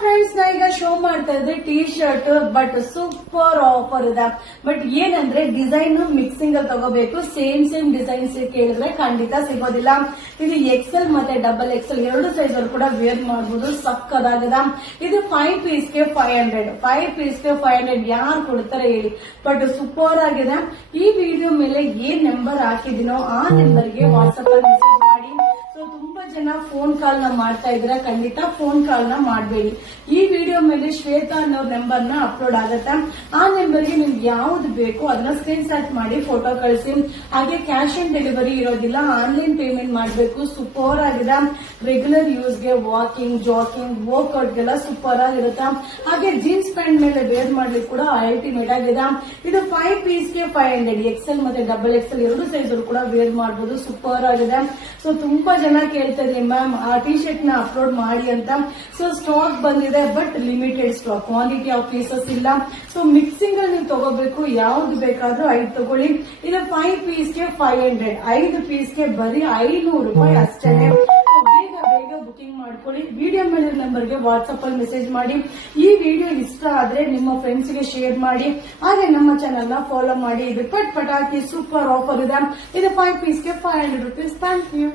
Friends ನಾ ಈಗ show ಮಾಡ್ತಾ ಇದ್ರೆ T shirt but super offer ಇದೆ. ಬಟ್ ಏನಂದ್ರೆ ಡಿಸೈನ್ ಮಿಕ್ಸಿಂಗ್ ಅಲ್ಲಿ ತಗೋಬೇಕು. ಸೇಮ್ ಡಿಸೈನ್ಸ್ ಕೇಳಿದ್ರೆ ಖಂಡಿತ ಸಿಗೋದಿಲ್ಲ. ಇದು ಎಕ್ಸೆಲ್ ಮತ್ತೆ ಡಬಲ್ ಎಕ್ಸೆಲ್ ಎರಡು ಸೈಜ್ ಅಲ್ಲಿ ಕೂಡ ವೇರ್ ಮಾಡಬಹುದು. ಸಕ್ಕದಾಗದ. ಇದು 5 ಪೀಸ್ಗೆ 500. 5 ಪೀಸ್ಗೆ 500 ಯಾರು ಕೊಡ್ತಾರೆ ಹೇಳಿ. ಬಟ್ ಸೂಪರ್ ಆಗಿದೆ. ಈ ವಿಡಿಯೋ ಮೇಲೆ ಏನ್ ನಂಬರ್ ಹಾಕಿದಿನೋ ಆ ನಂಬರ್ಗೆ ವಾಟ್ಸ್ಆಪ್ ಅಲ್ಲಿ ಮೆಸೇಜ್ ಮಾಡಿ. ತುಂಬಾ ಜನ ಫೋನ್ ಕಾಲ್ ನ ಮಾಡ್ತಾ ಇದ್ರೆ ಖಂಡಿತ ಫೋನ್ ಕಾಲ್ ನ ಮಾಡಬೇಡಿ. ಈ ವಿಡಿಯೋ ಮೇಲೆ ಶ್ವೇತಾ ಅನ್ನೋ ನಂಬರ್ ನ ಅಪ್ಲೋಡ್ ಆಗುತ್ತೆ. ಆ ನಂಬರ್ಗೆ ನಿಮ್ಗೆ ಯಾವ್ದು ಬೇಕು ಅದನ್ನ ಸ್ಕ್ರೀನ್ ಶಾಟ್ ಮಾಡಿ ಫೋಟೋ ಕಳಿಸಿ. ಹಾಗೆ ಕ್ಯಾಶ್ ಆನ್ ಡೆಲಿವರಿ ಇರೋದಿಲ್ಲ, ಆನ್ಲೈನ್ ಪೇಮೆಂಟ್ ಮಾಡಬೇಕು. ಸೂಪರ್ ಆಗಿದೆ. ರೆಗ್ಯುಲರ್ ಯೂಸ್ಗೆ ವಾಕಿಂಗ್, ಜಾಕಿಂಗ್, ವರ್ಕ್ಔಟ್ ಗೆಲ್ಲ ಸೂಪರ್ ಆಗಿರುತ್ತೆ. ಹಾಗೆ ಜೀನ್ಸ್ ಪ್ಯಾಂಟ್ ಮೇಲೆ ವೇರ್ ಮಾಡ್ಲಿಕ್ಕೆ ಕೂಡ ಅಲ್ಟಿಮೇಟ್ ಆಗಿದೆ. ಇದು 5 ಪೀಸ್ಗೆ 500. ಎಕ್ಸೆಲ್ ಮತ್ತೆ ಡಬಲ್ ಎಕ್ಸೆಲ್ ಎರಡು ಸೈಜ್ ಕೂಡ ವೇರ್ ಮಾಡಬಹುದು. ಸೂಪರ್ ಆಗಿದೆ. ಸೊ ತುಂಬಾ ಜನ ಕೇಳ್ತಾ ಇದ್ರಿ ಮ್ಯಾಮ್ ಆ ಟಿ ಶರ್ಟ್ ನ ಅಪ್ಲೋಡ್ ಮಾಡಿ ಅಂತ. ಸೊ ಸ್ಟಾಕ್ ಬಂದಿದೆ but limited stock, quantity of pieces ಇಲ್ಲ. ಸೊ ಮಿಕ್ಸಿಂಗ್ ಅಲ್ಲಿ ನೀವು ತಗೋಬೇಕು. ಯಾವ್ದು ಬೇಕಾದ್ರೂ 5 ತಗೊಳ್ಳಿ. ಇದು 5 ಪೀಸ್ಗೆ 500. 5 ಪೀಸ್ಗೆ ಬರೀ 500 ರೂಪಾಯಿ ಅಷ್ಟೇ. ಬೇಗ ಬುಕಿಂಗ್ ಮಾಡ್ಕೊಳ್ಳಿ. ವಿಡಿಯೋ ಮೇಲೆ ನಂಬರ್ಗೆ ವಾಟ್ಸ್ಆಪ್ ಅಲ್ಲಿ ಮೆಸೇಜ್ ಮಾಡಿ. ಈ ವಿಡಿಯೋ ಇಷ್ಟ ಆದ್ರೆ ನಿಮ್ಮ ಫ್ರೆಂಡ್ಸ್ ಗೆ ಶೇರ್ ಮಾಡಿ. ಹಾಗೆ ನಮ್ಮ ಚಾನೆಲ್ ನ ಫಾಲೋ ಮಾಡಿ. ಇದು ಪಟಾಕಿ ಸೂಪರ್ ಆಫರ್ ಇದೆ. ಇದು 5 ಪೀಸ್ಗೆ 500 ರೂಪೀಸ್. Thank you.